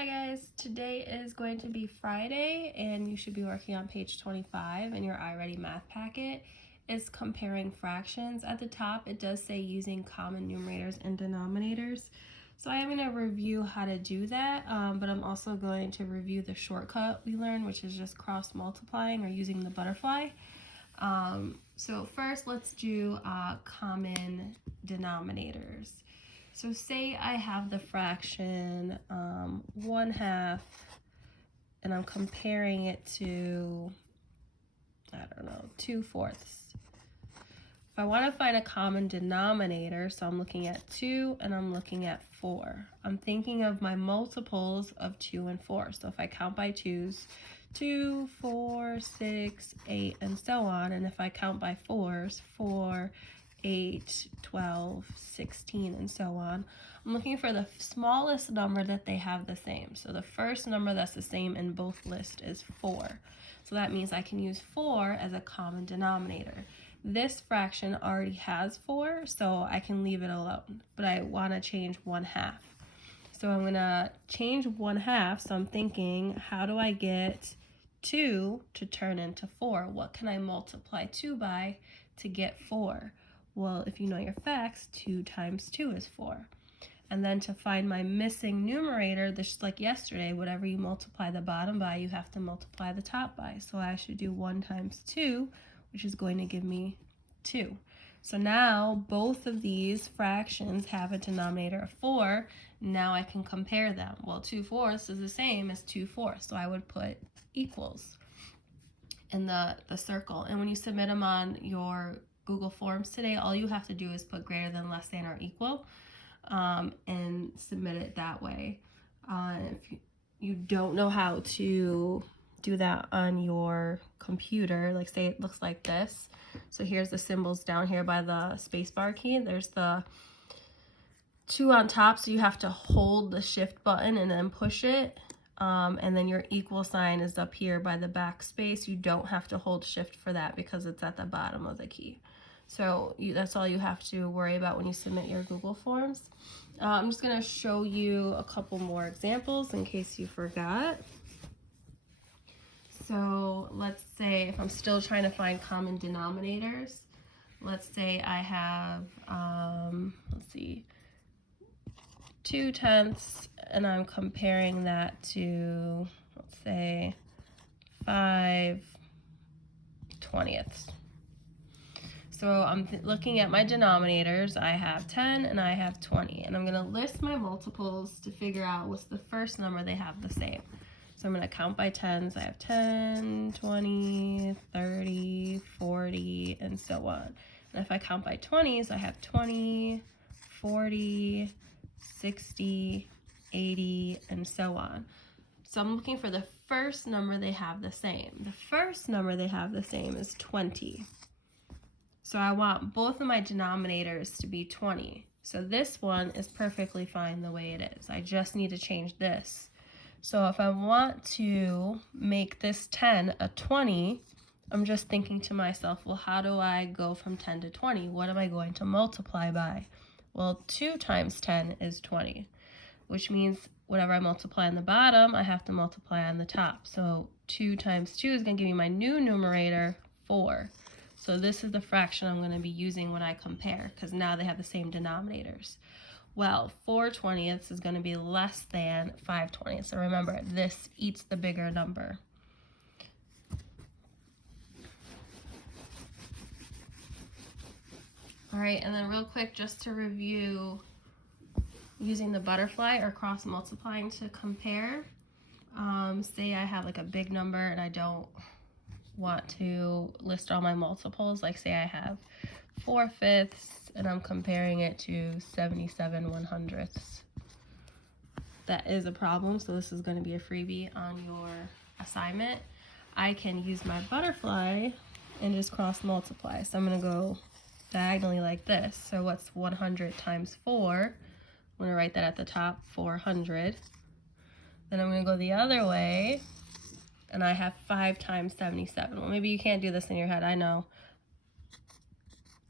Hi guys, today is going to be Friday and you should be working on page 25 in your iReady math packet. It's comparing fractions. At the top it does say using common numerators and denominators. So I am going to review how to do that, but I'm also going to review the shortcut we learned, which is just cross multiplying or using the butterfly. So first let's do common denominators. So say I have the fraction 1/2 and I'm comparing it to, 2/4. If I want to find a common denominator, so I'm looking at 2 and I'm looking at 4. I'm thinking of my multiples of 2 and 4. So if I count by 2's, 2, 4, 6, 8, and so on. And if I count by 4's, 4, 8, 12, 16, and so on. I'm looking for the smallest number that they have the same. So the first number that's the same in both lists is 4. So that means I can use 4 as a common denominator. This fraction already has 4, so I can leave it alone, but I want to change 1/2. So I'm going to change 1/2, so I'm thinking, how do I get 2 to turn into 4? What can I multiply 2 by to get 4? Well, if you know your facts, 2 times 2 is 4. And then to find my missing numerator, just like yesterday, whatever you multiply the bottom by, you have to multiply the top by. So I should do 1 times 2, which is going to give me 2. So now both of these fractions have a denominator of 4. Now I can compare them. Well, 2/4 is the same as 2/4, so I would put equals in the circle. And when you submit them on your Google Forms today, all you have to do is put greater than, less than, or equal, and submit it that way. If you don't know how to do that on your computer, like say it looks like this. So here's the symbols down here by the spacebar key. There's the 2 on top, so you have to hold the shift button and then push it. And then your equal sign is up here by the backspace. You don't have to hold shift for that because it's at the bottom of the key. So that's all you have to worry about when you submit your Google Forms. I'm just going to show you a couple more examples in case you forgot. So let's say if I'm still trying to find common denominators, let's say I have, 2/10 and I'm comparing that to, let's say, 5/20. So I'm looking at my denominators. I have 10 and I have 20, and I'm going to list my multiples to figure out what's the first number they have the same. So I'm going to count by 10s. I have 10, 20, 30, 40, and so on. And if I count by 20s, I have 20, 40, 60, 80, and so on. So I'm looking for the first number they have the same. The first number they have the same is 20. So I want both of my denominators to be 20. So this one is perfectly fine the way it is. I just need to change this. So if I want to make this 10 a 20, I'm just thinking to myself, well, how do I go from 10 to 20? What am I going to multiply by? Well, 2 times 10 is 20, which means whatever I multiply on the bottom, I have to multiply on the top. So 2 times 2 is going to give me my new numerator, 4. So this is the fraction I'm going to be using when I compare, because now they have the same denominators. Well, 4/20 is going to be less than 5/20. So remember, this eats the bigger number. All right, and then real quick, just to review using the butterfly or cross multiplying to compare. Say I have like a big number and I don't want to list all my multiples. Like say I have 4/5 and I'm comparing it to 77/100. That is a problem, so this is going to be a freebie on your assignment. I can use my butterfly and just cross multiply. So I'm going to go diagonally like this. So what's 100 times 4? I'm going to write that at the top, 400. Then I'm going to go the other way, and I have 5 times 77. Well, maybe you can't do this in your head, I know.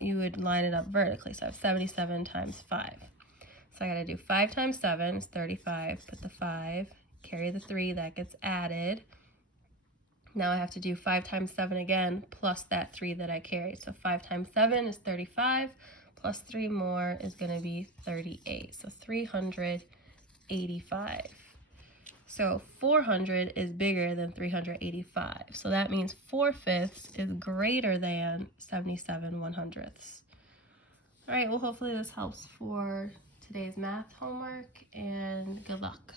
You would line it up vertically, so I have 77 times 5. So I got to do 5 times 7 is 35, put the 5 carry the 3, that gets added. Now I have to do 5 times 7 again, plus that 3 that I carried. So 5 times 7 is 35, plus 3 more is going to be 38. So 385. So 400 is bigger than 385. So that means 4/5 is greater than 77/100. All right, well, hopefully this helps for today's math homework, and good luck.